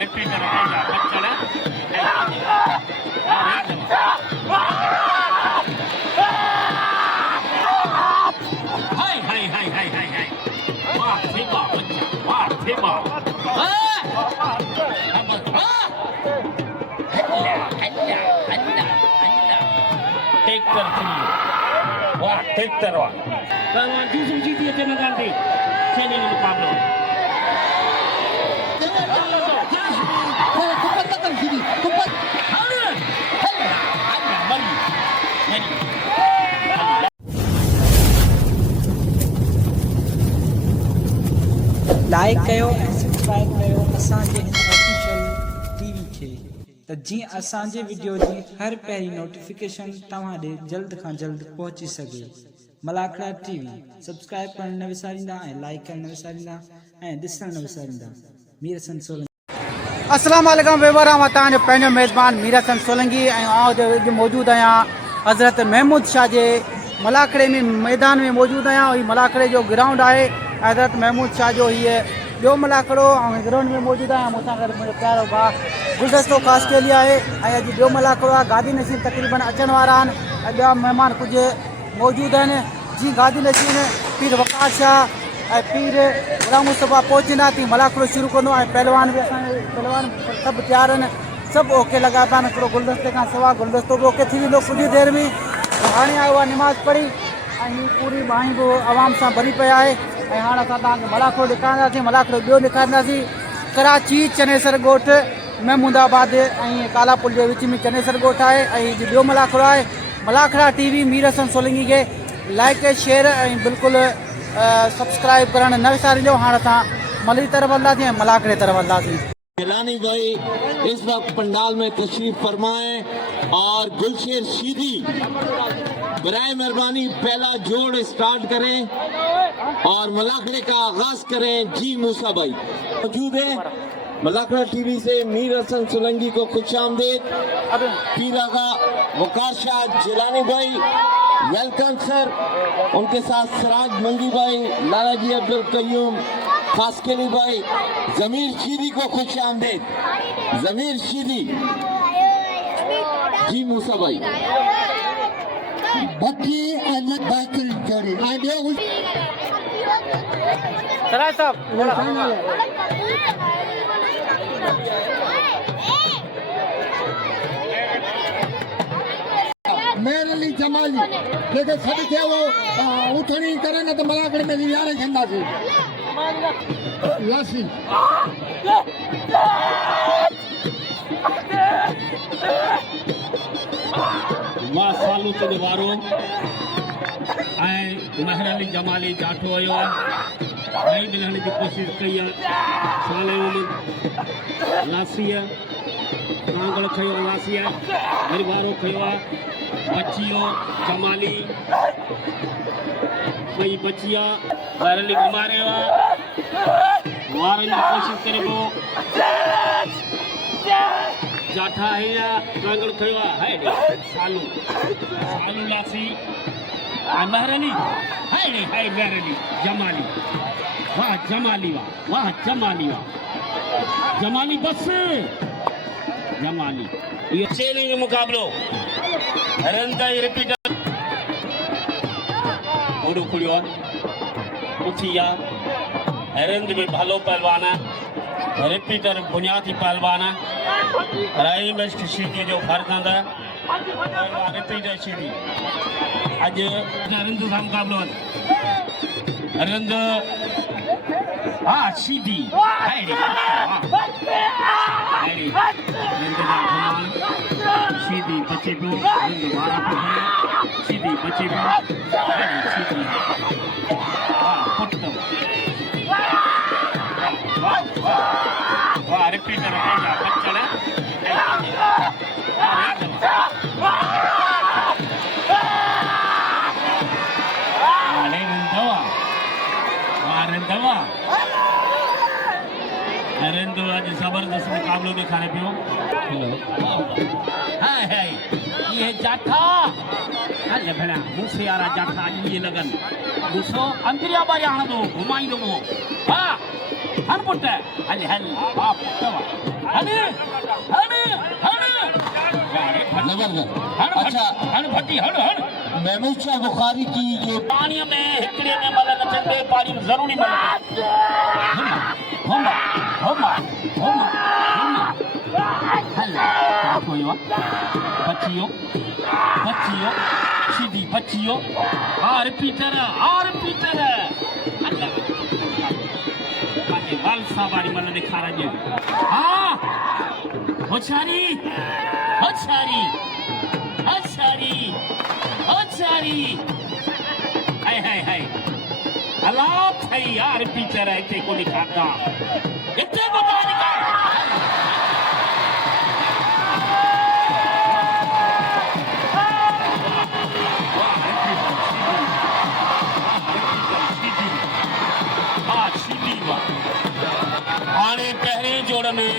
Repeat रहेगा बच्चन हाय हाय हाय हाय हाय हाय वाह सेवा बच्चा वाह सेवा टेक कर वाह टेक करवा पहलवान दूसरी जीती है मैदान पे चेन्नई में मुकाबला लाइक कयो ऐं सब्सक्राइब कयो असांजे हिन ऑफिशियल टीवी खे त जीअं असांजे वीडियो जी हर पहिरीं नोटिफिकेशन तव्हां ॾे जल्द खां जल्द पहुची सघे मलाखड़ा टीवी सब्सक्राइब करण न विसारींदा ऐं लाइक करण न विसारींदा ऐं ॾिसण न विसारींदा मीर हसन सोलंकी अस्सलाम वालेकुम वेवर मां तव्हांजो पंहिंजो मेज़बान मीर हसन सोलंकी ऐं आउं मौजूदु आहियां हज़रत महमूद शाह जे मलाखड़े में मैदान में मौजूदु आहियां हीउ मलाखड़े जो ग्राउंड आहे हज़रत महमूद शाह जो हीअ ॿियो मलाखड़ो ऐं ग्राउंड में मौजूदु आहियां मूंसां गॾु मुंहिंजो प्यारो भाउ गुलदस्तो ख़ासि के लिए आहे ऐं अॼु ॿियो मलाखड़ो आहे गादी नशीन तक़रीबन अचण वारा आहिनि ऐं ॿिया महिमान कुझु मौजूदु आहिनि जीअं गादी नशीन पीर वकार शाह ऐं पीर गुलाम मुस्तफ़ा पहुचंदा तीअं मलाखड़ो शुरू कंदो ऐं पहलवान बि असांजे पहलवान सभु तयारु आहिनि सभु ओके लॻा पिया आहिनि हिकिड़ो गुलदस्ते खां सवाइ गुलदस्तो बि ओके थी वेंदो कुझु देरि में हाणे आयो आहे निमाज़ पढ़ी ऐं हीअ पूरी बाई बि आवाम सां भरी पिया आहे ऐं हाणे असां तव्हांखे मलाखड़ो ॾेखारींदासीं मलाखड़ो ॿियो ॾेखारींदासीं कराची चनेसर ॻोठ महमूदाबाद ऐं कालापुल जे विच में चनेसर ॻोठ आहे ऐं ॿियो मलाखड़ो आहे मलाखड़ा टीवी मीर हसन सोलंकी खे लाइक शेयर ऐं बिल्कुलु सब्सक्राइब करण न विसारिजो हाणे असां मलरी तरफ़ हलंदासीं ऐं मलाखड़े तरफ़ हलंदासीं गिलानी भाई इस वक्त पंडाल में तशरीफ फरमाएं और गुलशेर शीदी बराए मेहरबानी पहला जोड़ स्टार्ट करें और मलाखड़े का आगाज करें जी मूसा भाई मौजूद है मलाखड़ा टीवी से मीर हसन सोलंकी को खुश आमदेद पीर आगा वकार शाह जिलानी भाई वेलकम सर उनके साथ सिराज मंगी भाई लालाजी अब्दुल कयूम खासकेली भाई जमीर शीदी को खुश आमदेद जमीर शीदी जी मूसा भाई भट्टी अहमद बाकिर जोड़ी सराय साहब मेर अली जमाली लेकिन सभी थे वो उठनी करे ना तो मलाखड़े में यार झंडा से लासी मां सालू ते वारो ऐं महर अली जमाली जाठो आयो आहे ऐं मिलण जी कोशिशि कई आहे साले लासीअ कांगड़ खयो लासीअ वरी वारो खयो आहे बचियो जमाली ॿई बचिया महर अली घुमारियो आहे वारनि जी कोशिशि करे पियो जाठा है या कांगड़ खयो है सालू सालू लासी महरली है महरली जमाली वाह जमाली वाह जमाली जमाली बस जमाली ये चेन्नई में मुकाबलो रंदा रिपीटर ओडो खुलियो उठिया रंद में भालो पहलवान रिपीटर बुनियादी पहलवान राई में शीदी जो फर्जंद रिपीटर शीदी अज रंद का मुकाबलो रंद हाँ शीदी शीदी बचे पियो रंद वारा पियो शीदी बचे पियो शीदी हाँ पुट वाह रिपीटर रहेगा बच्चन नरेंद्र आज जबरदस्त मुकाबलो दिखाने पियो है ये जाठा हल भेड़ा मुझसे यारा जाठा आज ये लगन दूसरो अंतरिया बाजा हां दो घुमाई दो हां हर पुट हल हल बाप तवा जबरदस्त। अच्छा महमूद शाह बुखारी की ये पानी में हिकड़े में मल न चंदे पानी जरूरी मल होमा होमा होमा हल्ला कोयो बच्चियो बच्चियो सीधी बच्चियो और पीटर अल्लाह माने बाल साबारी मल दिखारा जे हां होचारी होचारी होचारी होचारी हाय हाय हाय अल्लाह थई यार पीटर है ते को दिखाता इतने बता दिखा आने पहले जोड़ में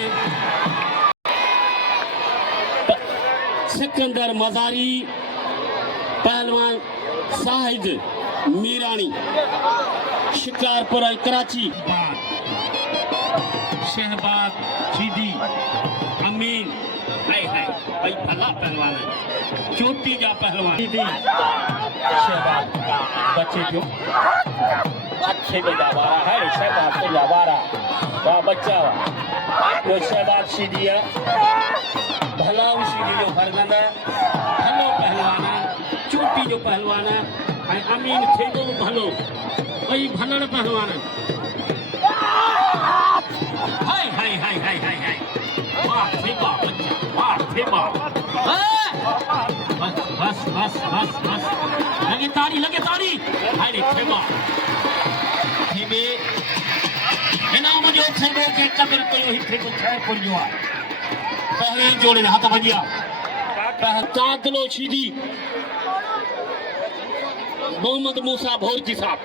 सिकंदर मजारी पहलवान साहिद मीरानी शिकारपुरा कराची शहबाज शीदी अमीन हाय हाय भाई भला पहलवान है चोटी जा पहलवान शीदी शहबाज बच्चे जो अच्छे में जावारा है शहबाज से जावारा वाह बच्चा वो शहबाज शीदी है भला शीदी जो फरगंद है भलो पहलवान है चोटी जो पहलवान है अमीन थे जो भलो वही भलड़ पहलवान है हाय हाय हाय हाय हाय हाय वाह थे बाप बच्चा वाह थे बाप बस बस बस बस बस लगे ताड़ी हाय रे थे बाप थे बे इना मुझे थे बे के कबल कयो ही थे को छे पड़ियो है पहले जोड़े हाथ बजिया तादलो शीदी मोहम्मद मूसा भोरजी साहब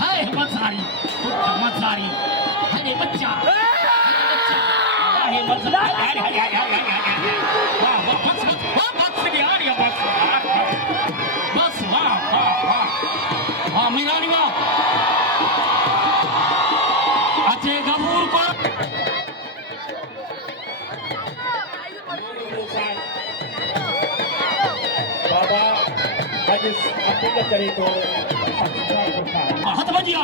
हाय मसारी हाय बच्चा हाय मसारी हाय हाय हाय हाय वाह वाह बस यार ये बस वाह वाह वाह हां मीरानी वाह अच्छे गफूर को बाबा आज अपील करे तो हाथ बजिया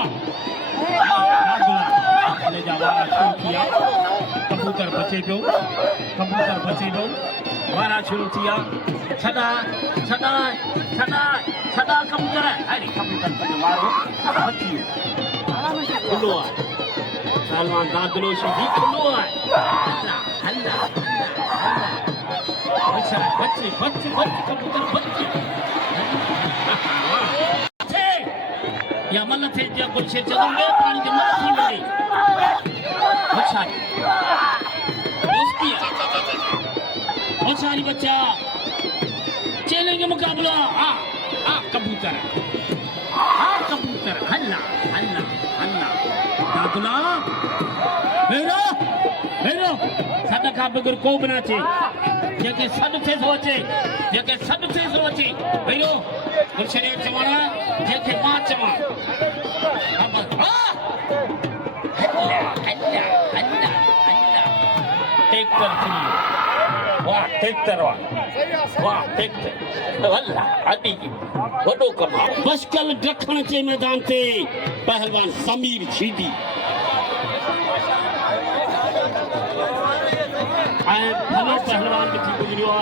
ले जावा शुरू किया कबूतर बचे दो मारा शुरू किया छदा छदा छदा छदा कबूतर है अरे कबूतर को मारो बची खुलो सलमान दादलो शीदी खुलो है हल्ला अच्छा बच्चे कबूतर बच्चे या मन थे जो कुछ चलेंगे पानी के मन थी मिले अच्छा दोस्ती अच्छा बच्चा चलेंगे मुकाबला कबूतर हल्ला दादला हेरो सद का बगैर को बना चे जेके सद थे सोचे हेरो कुछ ने चवणा जेके मां चवा अब हल्ला टेक्टर थी वाह टेक्टर हल्ला अडी वडो कमा बशकल डखण जे मैदान ते पहलवान समीर शीदी भलो पहलवान भी थी गुजरियो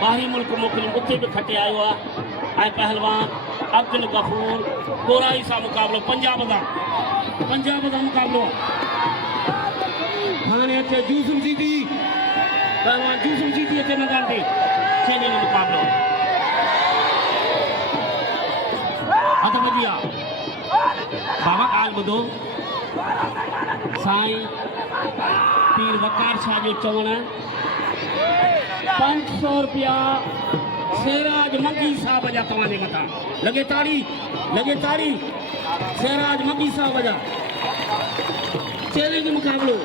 बाहरी मुल्क मोकिलियो उते भी खटे आयो आहे पहलवान अब्दुल गफूर गोराई सां मुक़ाबलो पंजाब दा मुक़ाबलो हाणे अचे जूसुम जीदी पहलवान जूसुम जीदी अचे मैदान ते छेने में मुक़ाबलो हथ बजिया बाबा काल ॿुधो साईं पीर वकार शाह जो चवण 500 रुपया शेराज मंगी साहब जा तव्हांजे मथां लगे ताड़ी शेराज मंगी साहब जा चैलेंज मुक़ाबलो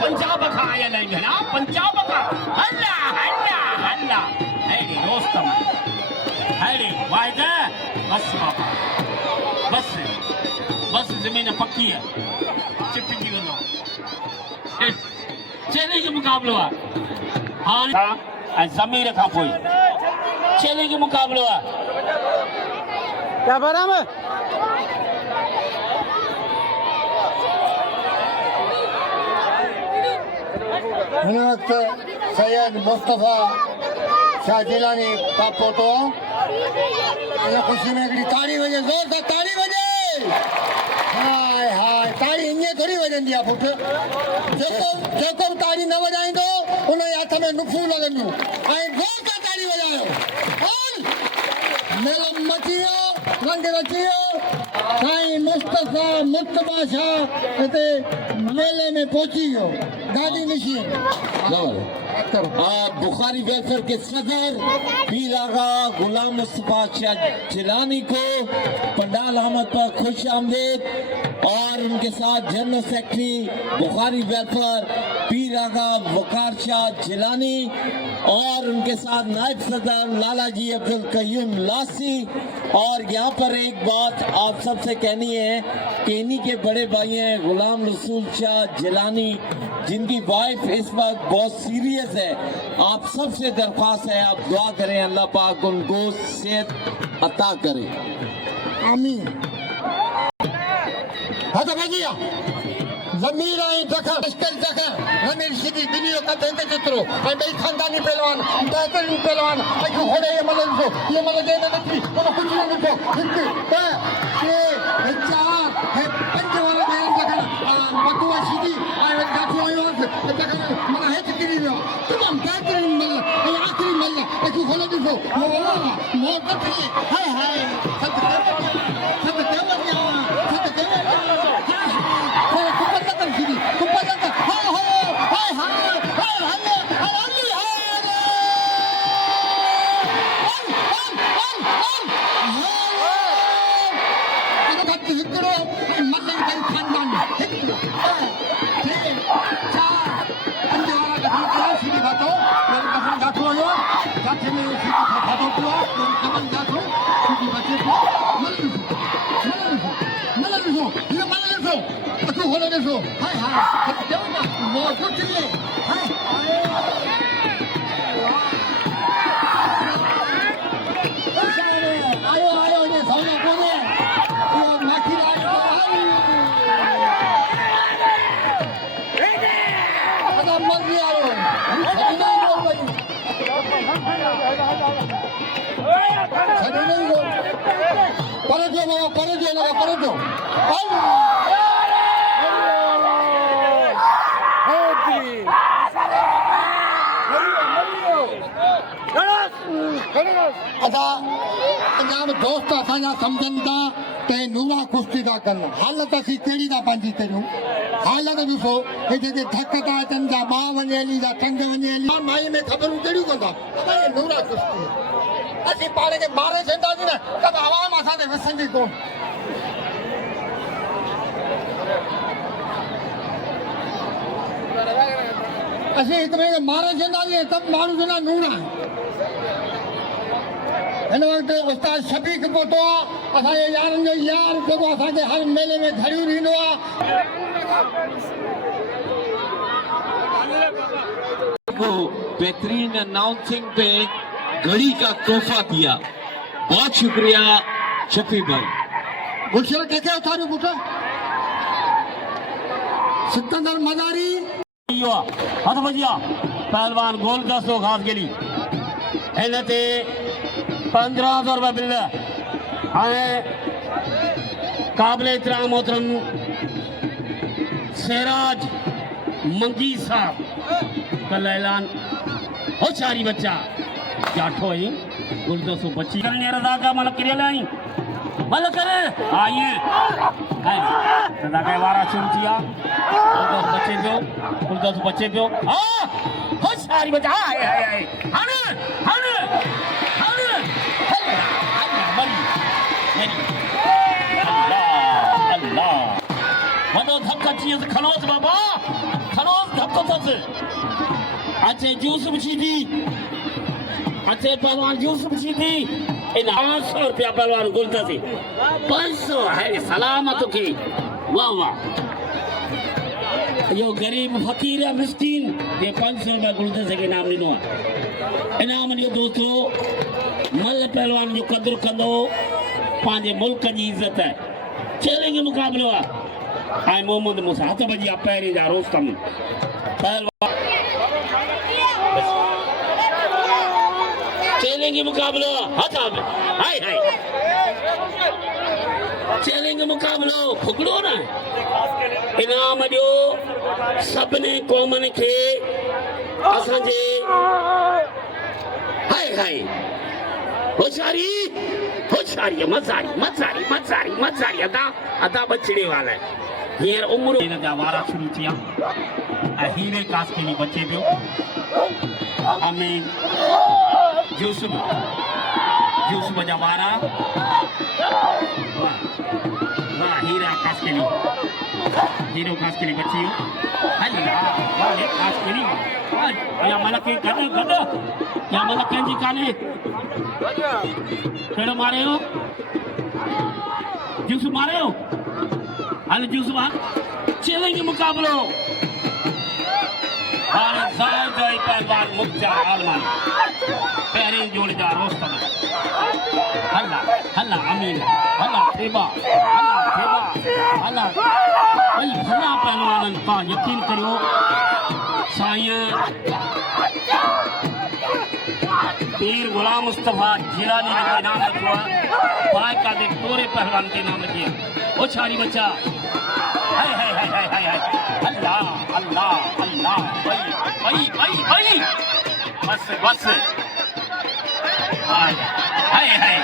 पंजाब खां आयल आहिनि भेणा पंजाब खां हल्ला अहिड़ी दोस्त अहिड़ी वाइदा बस बाबा बस बस जमीन पक्की है चिप जी वनो चेले जो मुकाबलो है हाँ जमीर का पोई चेले जो मुकाबलो है क्या बराबर हिन वक़्तु सैयद मुस्तफ़ा शाह जिलानी का पोतो इन ख़ुशी में हिकिड़ी ताड़ी वॼे ज़ोर सां ताड़ी वॼे हाय हाय ताड़ी ईअं थोरी वॼंदी आहे पुटु जेको बि ताड़ी न वॼाईंदो उन जे हथ में नुफ़ूं लॻंदियूं ऐं ज़ोर सां ताड़ी वॼायो मेलो मची वियो रंग रची वियो साईं मुस्तफ़ा शाह हिते मेले में पहुची वियो गाड़ी नशीन बुखारी वेलफेयर के सदर पीर आगा गुलाम मुस्तफा शाह जिलानी को पंडाल अहमद पर खुश आमदेद और उनके साथ जनरल सेक्रेटरी बुखारी वेलफेयर पीर आगा वकार शाह जिलानी और उनके साथ नायब सदर लाला जी अब्दुल कयूम लासी। और यहाँ पर एक बात आप सबसे कहनी है कि इन्हीं के बड़े भाई हैं गुलाम रसूल शाह जिलानी जिनकी वाइफ इस वक्त बहुत सीरियस है। आप सबसे दरख्वास्त है आप दुआ करें अल्लाह पाक उनको सेहत अता करे आमीन। हथ भजिया ज़मीर ऐं ज़खर मुश्किल ज़खर ज़मीर शीदी दुनिया का देंगे चित्रो ऐं ॿई खानदानी पहलवान बेहतरीन पहलवान अॼु होड़े ये मदद ॾिसो ये मदद जे नथी उन कुझु न ॾिठो हिकु ॿ टे चार ऐं पंज वारा ॿाहिरि ज़खर बदुआ शीदी ऐं गाठो आयो हुअसि ज़खर माना हेठि किरी वियो तमामु बेहतरीन मल ऐं आख़िरी मल अॼु होड़े ॾिसो मौत थी हाय हाय सत दोस्त असांजा सम्झनि था त नूरा कुश्ती था कनि हालत असीं कहिड़ी था पंहिंजी करियूं हालत ॾिसो हे जेके धक था अचनि जा ॿाह वञे हली जा टंग वञे हली माई में ख़बरूं कहिड़ियूं कंदा नूरा कुश्ती असीं पाण खे ॿार चवंदासीं न त आवाम असांखे विसंदी कोन असीं हिक ॿिए खे ॿार चवंदासीं त माण्हू चवंदा नूरा हिन वक़्तु उस्ताद शबीक पहुतो आहे असांजे यारनि जो यार जेको असांखे हर मेले में धड़ियूं ॾींदो आहे बेहतरीन अनाउंसिंग पे घड़ी का तोहफा दिया बहुत शुक्रिया शफी भाई गुलशन कंहिंखे उथारियो पुटु सिकंदर मदारी हथ भजिया पहलवान गोल दस्तो खास गेली हिन ते 1500 रुपये बिल काबिल एहतराम मोहतरम सहराज मंगी साहब कल ऐलान होशियारी बच्चा जाठो ही गुलदो सो बच्ची करने रजा का मतलब क्रिया लाई मतलब करे आइए रजा का वारा शुरू किया गुलदो बच्चे पे होशियारी बच्चा आए आए आए हने हने वॾो धक्का चीज़ खलोस बाबा खलोस धक्को अथसि अचे जूस बि थी अचे पहलवान जूस बि थी इन 500 रुपया पहलवान गुलता से 500 है सलामत की वाह वाह यो गरीब फकीर है मिस्कीन ये 500 रुपया गुलता से के नाम ॾिनो आहे इनाम ॾियो दोस्तों मल पहलवान जो कदुरु कंदो पंहिंजे मुल्क जी इज़त है चैलेंज मुक़ाबलो आहे ऐं मोहम्मद मूंसां हथ भॼी आहे पहिरीं जा रोस्तम पहलवान चैलेंज मुक़ाबलो हथ हाय हाय चैलेंज मुक़ाबलो फुकड़ो न इनाम ॾियो सभिनी क़ौमनि खे असांजे हाय हाय होशियारी होशियारी मज़ारी मज़ारी मज़ारी मज़ारी अदा बचड़े वाला है हींअर उम्र इन जा वारा शुरू थिया ऐं हीरे कास्केली बचे पियो अमीन यूसुफ जा वारा वाह हीरा कास्केली हीरो कास्केली बची हल्ला वाह कास्केली या मलक गड या मलक कंहिंजी कान्हे कहिड़ो मारे हो यूसुफ मारे हो हल यूसुफ चैलेंज मुक़ाबलो हाणे ज़ाहिद ऐं पहलवान मुख्ता आलमान पहिरें जोड़ जा रोस्तम हल्ला हल्ला अमीन हल्ला थेबा हल्ला भई भला पहलवाननि तव्हां यकीन करियो साईं पीर गुलाम मुस्तफ़ा जिलानी जो इनाम रखो आहे बाइका दे पूरे पहलवान के नाम रखिए ओ छारी बच्चा हाय हाय हाय हाय हाय हाय अल्लाह अल्लाह अल्लाह भाई बस बस हाय हाय हाय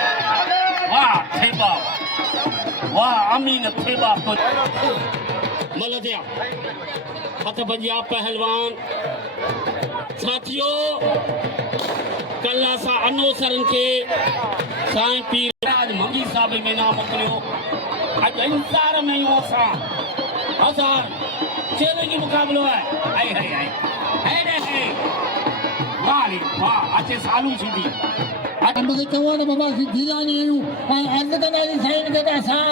वाह थेबा वाह अमीन थेबा तो मलदिया हथ भजिया पहलवान साथियों कल्ला सा अनोसरन के साईं पीर राज मंगी साहब में नाम मोकिलियो अज इंसार में ही हजार चैलेंज मुक़ाबलो है हाय हाय हाय है है वाह रे वाह अच्छे सालू सीधी मूंखे चवो त बाबा जिलानी आहियूं ऐं अर्ज़ु कंदासीं साईं खे त असां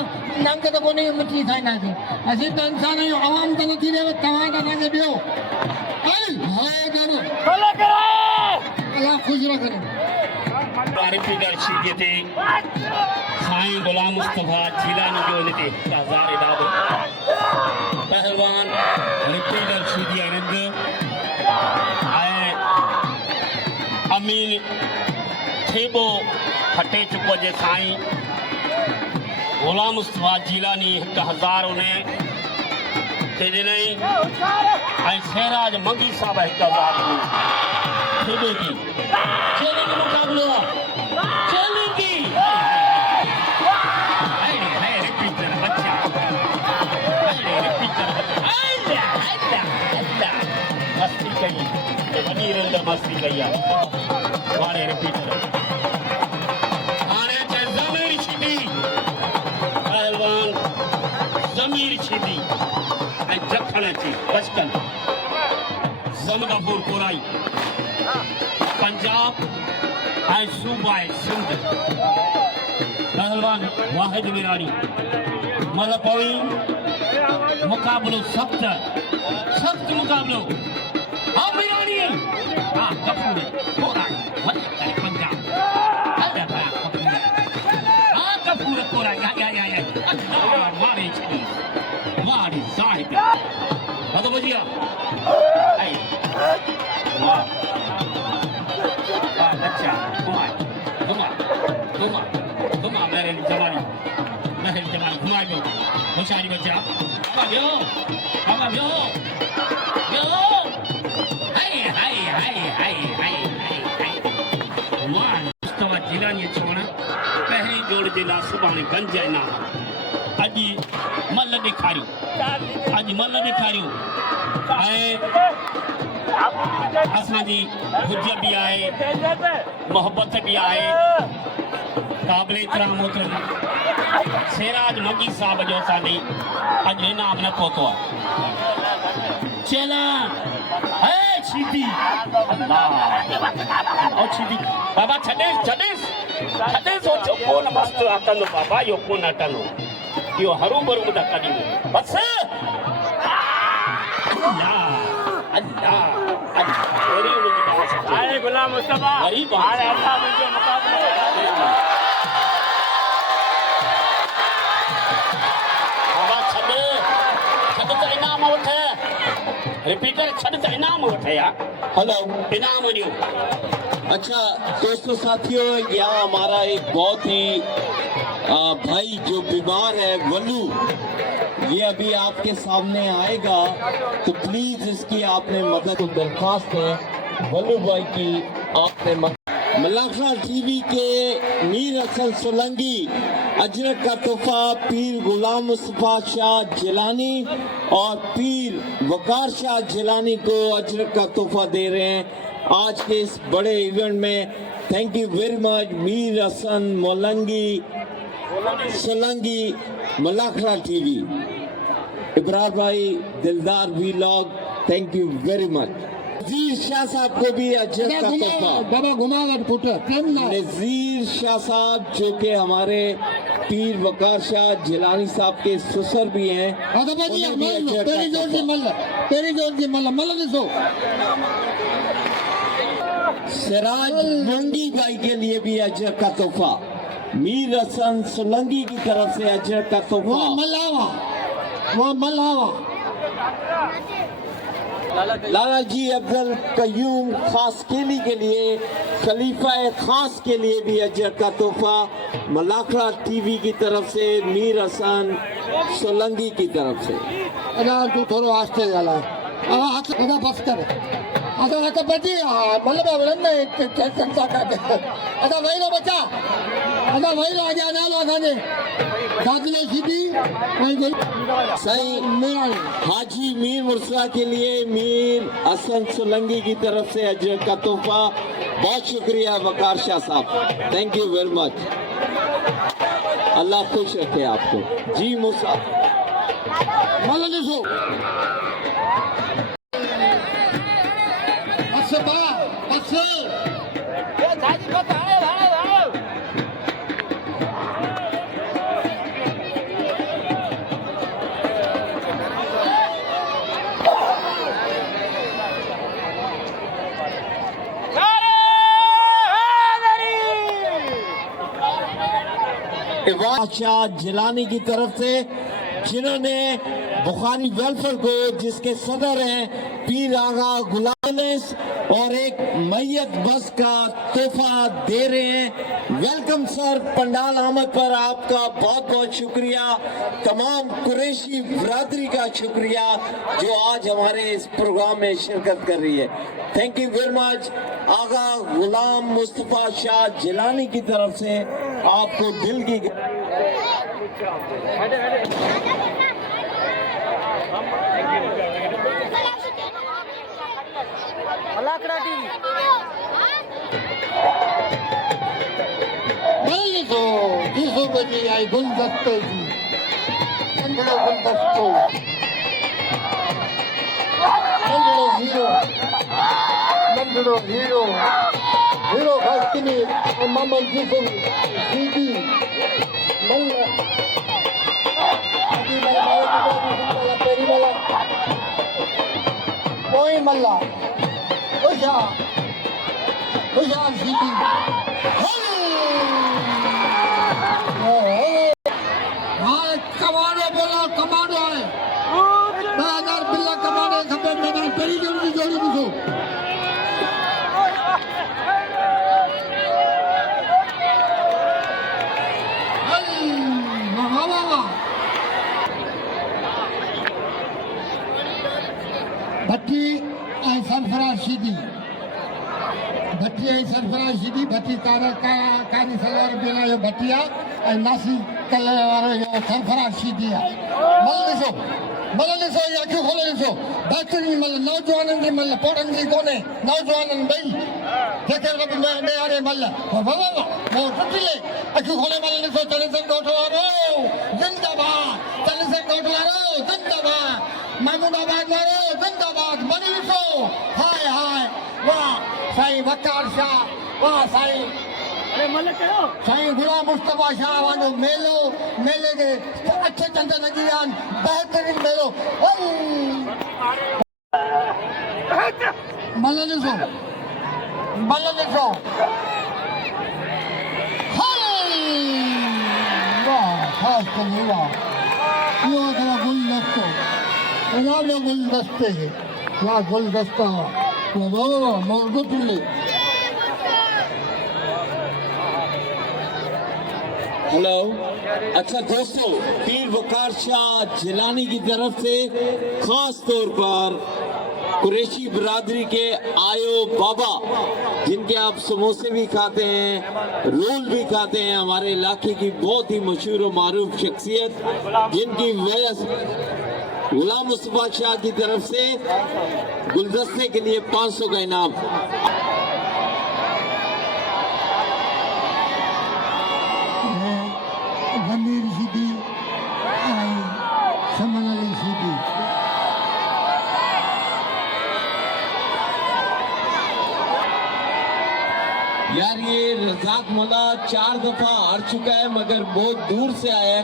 नंग त कोन्हे मिठी खाईंदासीं असीं त इंसान आहियूं आवाम त नथी ॾियो तव्हां त असांखे ॾियो अलाह ख़ुशि रखनि रिपीटर शीदीअ ते साईं गुलाम मुस्तफ़ा जिलानी जो हिन ते हज़ार इनाम पहलवान रिपीटर शीदीअ रिंद ऐं अमीन थेबो खटे चुको जे साईं गुलाम मुस्तफ़ा जिलानी 1000 उन ते ॾिनई ऐं शहराज मंगी साहब 1000 थेबे की चैलेंज मुक़ाबलो चैलेंज रिपीटर बच्चा रिपीटर मस्ती कई वॾी रिंद मस्ती कई आहे वारे रिपीटर ज़मीर छीदी ऐं जखण अची बचकन ज़मगफूर कोराई पंजाब ऐं सूबा सिंध पहलवान वाहिद विराणी मलकोई मुक़ाबलो सख्त मुक़ाबलो हाँ विराणी हाँ गफूर कोराई पंजाब हाँ गफूर कोराई वारे छड़ी वारे साहिब हद बजिया आई वाह बच्चा घुमा मेरे जवानी घुमा दो होशियारी बच्चा हवा ब्यो हाय हाय हाय हाय हाय वाह मुस्तफ़ा जिलानी छोड़ा पहली जोड़ जे ला सुभाणे गंज ना अॼु मल ॾेखारियो ऐं असांजी हुज बि आहे मोहबत बि आहे क़ाबिल इतराम मोहतरम शेराज मंगी साहब जो असांजी अॼु इनाम न पहुतो आहे चला है शीदी अल्लाह ओ शीदी बाबा छॾेसि कॾहिं सोचो कोन मस्तु हटंदो बाबा इहो कोन हटंदो इहो हरू भरू ॿुधा कॾहिं बसि हाणे गुलाम मुस्तफा हाणे असां मुंहिंजो मुक़ाबलो बाबा छॾ त इनाम वठे रिपीटर छॾ त इनाम वठे यार हेलो इनाम ॾियो अच्छा दोस्तों साथियों, यहाँ हमारा एक बहुत ही भाई जो बीमार है वल्लू, ये अभी आपके सामने आएगा, तो प्लीज इसकी आपने मदद दरख्वास्त है वल्लू भाई की आपने मलाखरा टीवी के मीर हसन सोलंगी अजरक का तोहफा पीर गुलाम मुस्तफा शाह जिलानी और पीर वकार शाह जिलानी को अजरक का तोहफा दे रहे हैं आज के इस बड़े इवेंट में। Thank you very much Mir Hasan Solangi Malakhra TV. Ibrahim भाई Dildar vlog, thank you very much. Nazir Shah साहब को भी अजरक का तोहफा। बाबा घुमावट पुत्र नजीर शाह साहब जो कि हमारे पीर वकार शाह जिलानी साहब के ससुर भी हैं। तेरी जोर से मल्ल ॾिसो सिराज मंगी भाई के लिए भी अजरक का तोहफा, मीर हसन सोलंगी की तरफ से अजरक का तोहफा। वो मलावा लाला जी अब्दुल कयूम खास केली के लिए, खलीफा खास के लिए भी अजरक का तोहफा मलाखरा टीवी की तरफ से, मीर हसन सोलंगी की तरफ से। तू थोड़ो आस्ते ॻाल्हाए बस कर असां कबड्डी मतलब असां वही रहो बच्चा असां वही रहो अॻियां नालो असांजे दादले सीधी सही हाजी मीर मुर्सला के लिए मीर हसन सोलंगी की तरफ से अजरक का तोहफा। बहुत शुक्रिया वकार शाह साहब, थैंक यू वेरी मच। अल्लाह खुश रखे आपको जी मूसा। शाह जिलानी की तरफ से, जिन्होंने बुखारी वेलफेयर को जिसके सदर हैं पीर आगा गुलाम और एक मैयत बस का तोहफा दे रहे हैं। वेलकम सर, पंडाल आमद पर आपका बहुत बहुत शुक्रिया। तमाम कुरैशी बरादरी का शुक्रिया जो आज हमारे इस प्रोग्राम में शिरकत कर रही है। Thank you very much. Agha Ghulam Mustafa Shah Jilani की तरफ से आपको दिल की मलाखरा टीवी जीसो बजी आई गुलदस्ते जी चंदड़ो गुलदस्तो चंदड़ो हीरो हीरो खासकिनी मोहम्मद जीसो सीधी मल्ल पेरी वाला कोई मल्ला खुशहाल सीधी कमांडो बोला कमांडो है 2000 बिल्ला कमांडो खपे मैदान पेरी जोड़ी ॾिसो भट्टी ऐं सरफराज शीदी भट्टी ऐं सरफराज शीदी भट्टी कारी सलवार बिना जो भट्टी आहे ऐं नासी कलर वारो इहो सरफराज शीदी आहे। मल ॾिसो इहा अखियूं खोले ॾिसो बहितरीन मल नौजवाननि जी मल पोड़नि जी कोन्हे नौजवाननि ॿई जेके रब में ॾियारे मल सुठिले अखियूं खोले मल ॾिसो चनेसर ॻोठ वारो जिंदाबाद चनेसर ॻोठ वारो जिंदाबाद महमूदाबाद वारो जिंदाबाद मनी ॾिसो हाय हाय वाह साईं वकार शाह वाह साईं साईं गुलाम मुस्तफा शाह वालो मेलो मेले के अच्छे चंद लगी विया आहिनि बेहतरीन मेलो मल ॾिसो वाह ख़ासि वाह इहो हिकिड़ो गुलदस्तो ॾाढो गुलदस्ते वाह गुलदस्ता हेलो अच्छा दोस्तों पीर वकार शाह जिलानी की तरफ से खास तौर पर कुरैशी बिरादरी के आयो बाबा जिनके आप समोसे भी खाते हैं रोल भी खाते हैं हमारे इलाके की बहुत ही मशहूर और मारूफ शख्सियत जिनकी वजह से गुलाम मुस्तफा शाह की तरफ से गुलदस्ते के लिए 500 का इनाम यार ये रज़ाक मुल्ला 4 दफा हार चुका है मगर बहुत दूर से आया है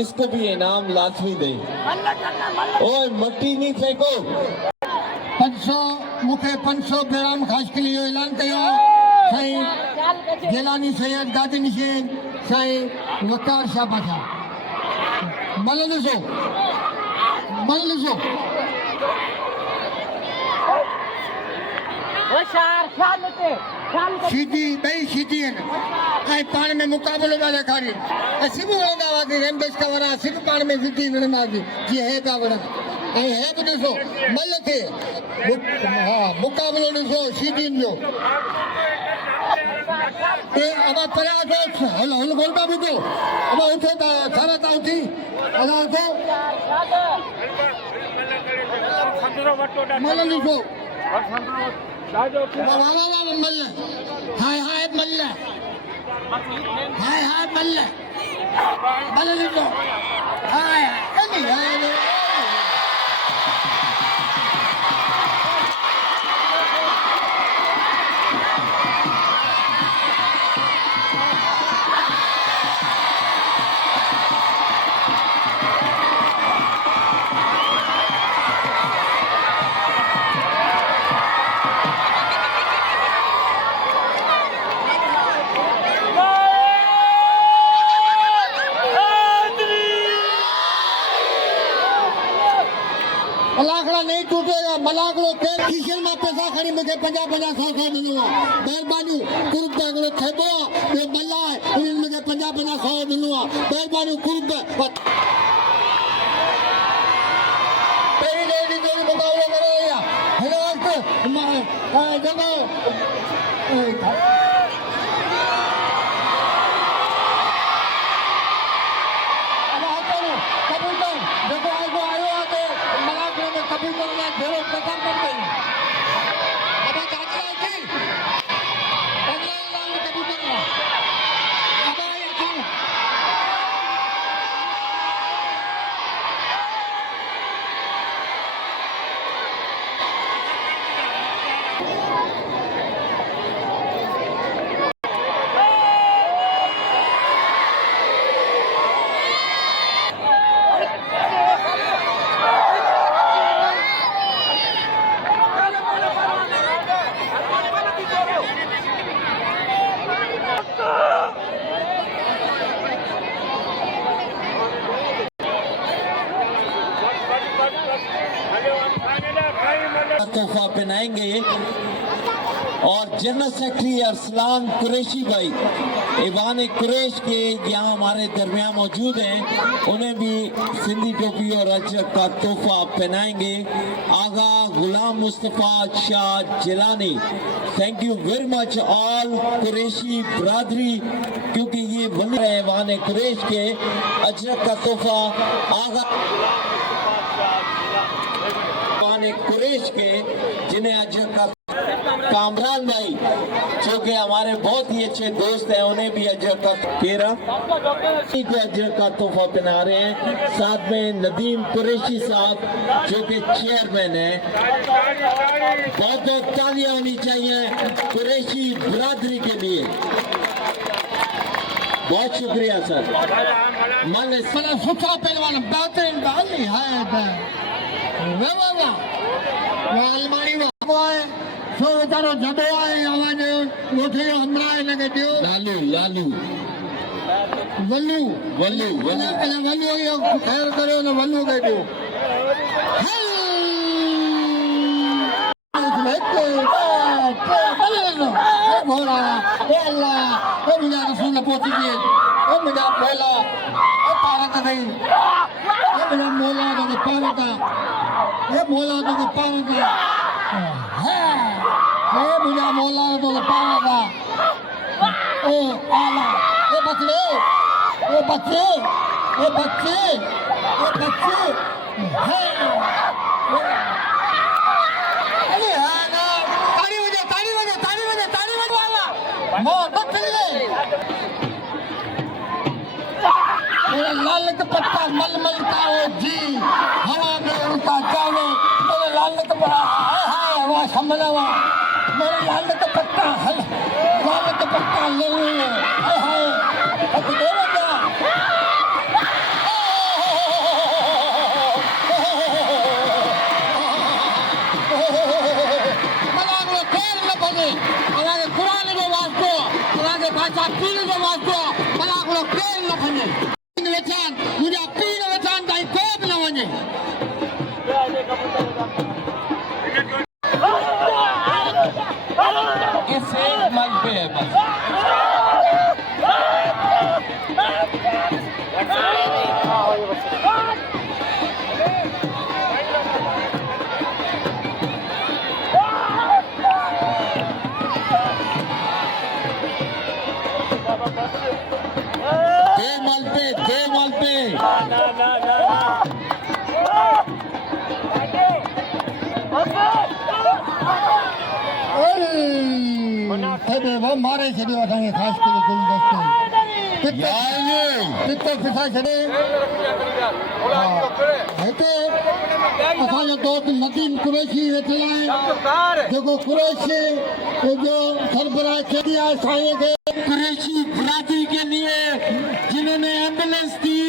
इसको भी इनाम लाजमी दें ओए मट्टी नहीं फेंको 500 मुखे 500 पैगाम ख़ास के लिए ऐलान कयो साईं जिलानी सैयद गादी निशीन साईं वकार शाह बादशाह मल ॾिसो शीदी बई शीदी है पान में मुकाबलो वाला खारी सिर्फ वणंदा हुआसीं रेमबेश का वरा सिर्फ पान में शीदी वणंदा हुआसीं जी है पिया वणनि ऐं हे बि ॾिसो मल खे हा मुकाबलो ॾिसो शीदियुनि जो अब प्रयास हलो गोलबा बुधो अब उठो था सारा था उठी अला उठो मल ॾिसो मल्ल हाय मल्ल मल्ल ॾिसो हाय मलाखड़ा नहीं टूटेगा मलाखड़ो के किशन में पैसा खड़ी मुझे 50-50 100 दिनो मेहरबानी कुर्ब पे थेबो ये मल्ला है उन मुझे 50-50 100 दिनो मेहरबानी कुर्ब पहले दी जोड़ी मुकाबला करो या हेलो वक्त देखो तोहफा पहनाएंगे और जनरल सेक्रेटरी अरसलान कुरैशी भाई ईवान कुरैश के यहाँ हमारे दरमियान मौजूद हैं उन्हें भी सिंधी टोपी और अजरक का तोहफा पहनाएंगे Agha Ghulam Mustafa Shah Jilani thank you very much all Qureshi बरादरी क्योंकि ये बन रहे ईवान कुरैश के अजरक का तोहफा आगा कुरैश के जिन्हें अजरक का कामरान भाई जो कि हमारे बहुत ही अच्छे दोस्त हैं उन्हें भी अजरक का केरा अजरक का तोहफा पहना रहे हैं साथ में नदीम कुरैशी साहब जो कि चेयरमैन है बहुत बहुत तालियां होनी चाहिए कुरैशी बिरादरी के लिए बहुत शुक्रिया सर। मैंने सुठा पहलवान बेहतरीन बाली है वाह वाह वाह वाह अलमारी में आए सो बेचारो जदो आए आवाज उठे हमरा इनके दियो लालू लालू वल्लू वल्लू वल्लू वल्लू ये खैर करो ना वल्लू कह दियो मेरा पहला भारत नहीं मेरा मोला तो भारत ये मोला तो भारत है मेरा मोला तो भारत ओ आला ये बच्चे ये बच्चे ये बच्चे ये बच्चे है अरे हाँ ना ताली बजे ताली बजे ताली बजे ताली बजे वाला मोर बच्चे मेरा लाल का पत्ता मलमल का हो जी हवा में उनका जानो मेरा लाल का पत्ता हाय वाह संभला वाह मेरा लाल का पत्ता ले लो हाय अब दे बजा मलाखरो खेल न बने हमारे कुरान जो वास्ते हमारे भाषा पीर जो वास्ते मलाखरो खेल न बने मुझे पीर वचान ताई कोप न वने इस एक मल पे है बस दे मल पे अरे वो मारे छड़ियो असांखे ख़ासि करे गुलदस्ते पितो पिसा छड़े हिते असांजो दोस्त नदीम कुरैशी वेठल आहे जेको कुरैशी जो सरबराह छड़ी आहे साईं खे कुरैशी बरादरी के लिए जिन्होंने एम्बुलेंस दी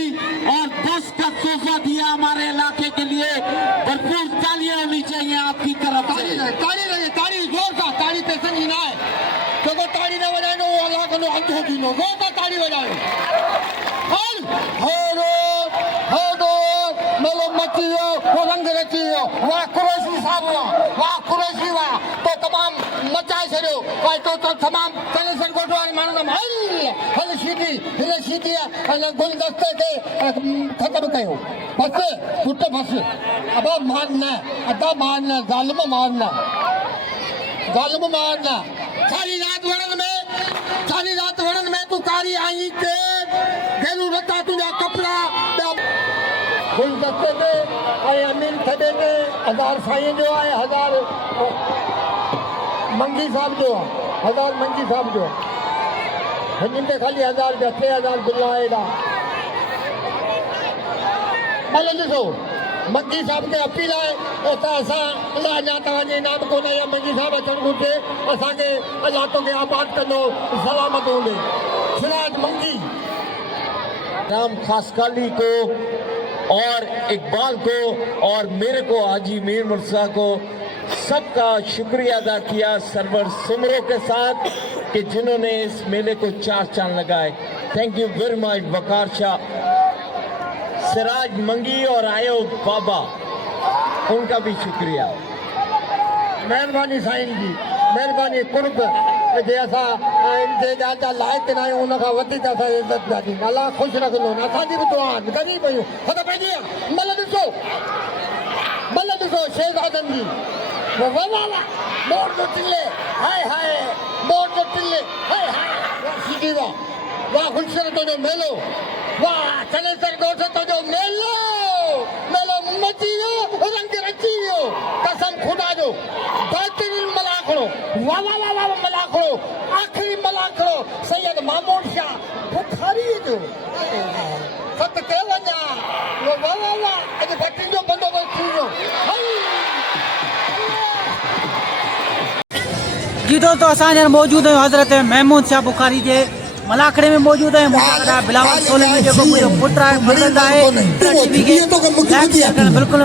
और बस का तोहफा दिया हमारे इलाके के लिए भरपूर तालियां होनी चाहिए आपकी तरफ से। ताड़ी जोर का ताड़ी पैसे जी ना है तो ताड़ी ना बजाए वो अल्लाह को अंधो दीनो जोर का ताड़ी बजाए हो मेलो मचियो वो रंग रचियो वाह कुरैशी साहब वाह कुरैशी वाह तो तमाम मचाए छड़ियो भाई तो तमाम चनेसर गोठ वाले माण्हू हल शीडी हिन शीडी गुलदस्ते के खत्म कयो बस पुट बस अब मारना अदा मारना जालिम मारना सारी रात वड़न में तू कारी आई के गेलू रता तुझा कपड़ा गुलदस्ते ते अमीन थदे ते 1000 साईं जो आहे 1000 मंगी साहब जो आहे 1000 मंगी साहब जो हिन ते खाली 1000 जा 3000 बिल आहे भले ॾिसो मंगी साहब के अपील है असां अल्लाह तव्हांजे इनाम कोन्हे या मंगी साहब अचणु घुरिजे असांखे अल्लाह तोखे आबाद कंदो सलामत हूंदे सिराज मंगी राम खासकाली को और इकबाल को और मेरे को हाजी मीर मुर्सा को सबका शुक्रिया अदा किया सरवर सुमरों के साथ कि जिन्होंने इस मेले को 4 चांद लगाए। थैंक यू वेरी मच वकार शाह सिराज मंगी और आयो बाबा उनका भी शुक्रिया। मेहरबानी साईं जी मेहरबानी कुर्ब जे असां इनजे जा लाइक़ न आहियूं उनखां वधीक असां इज़त ॾाढी अलाह ख़ुशि रखंदो असांजी बि दुआ गरीब आहियूं त पंहिंजी मल ॾिसो शेहज़ादन जी मोर जो टिले हाय हाय मोर जो टिले हाय हाय सीधी वाह गुलशन तुंहिंजो मेलो वाह चनेसर गोठ तुंहिंजो मेलो मची वियो रंग रची वियो कसम खुदा जो बेहतरीन मलाखड़ो वाह वाह वाह वाह मलाखड़ो आखिरी मलाखड़ो सैयद महमूद शाह बुखारी जो सत के वञा वाह वाह वाह अॼु भटिन जो बंदोबस्त थी वियो जी दोस्तों असां मौजूद आहियूं हज़रत महमूद शाह बुखारी जे मलाखड़े में मौजूद है बिलावल सोलंकी जो पुत्र है मदद है टीवी के बिल्कुल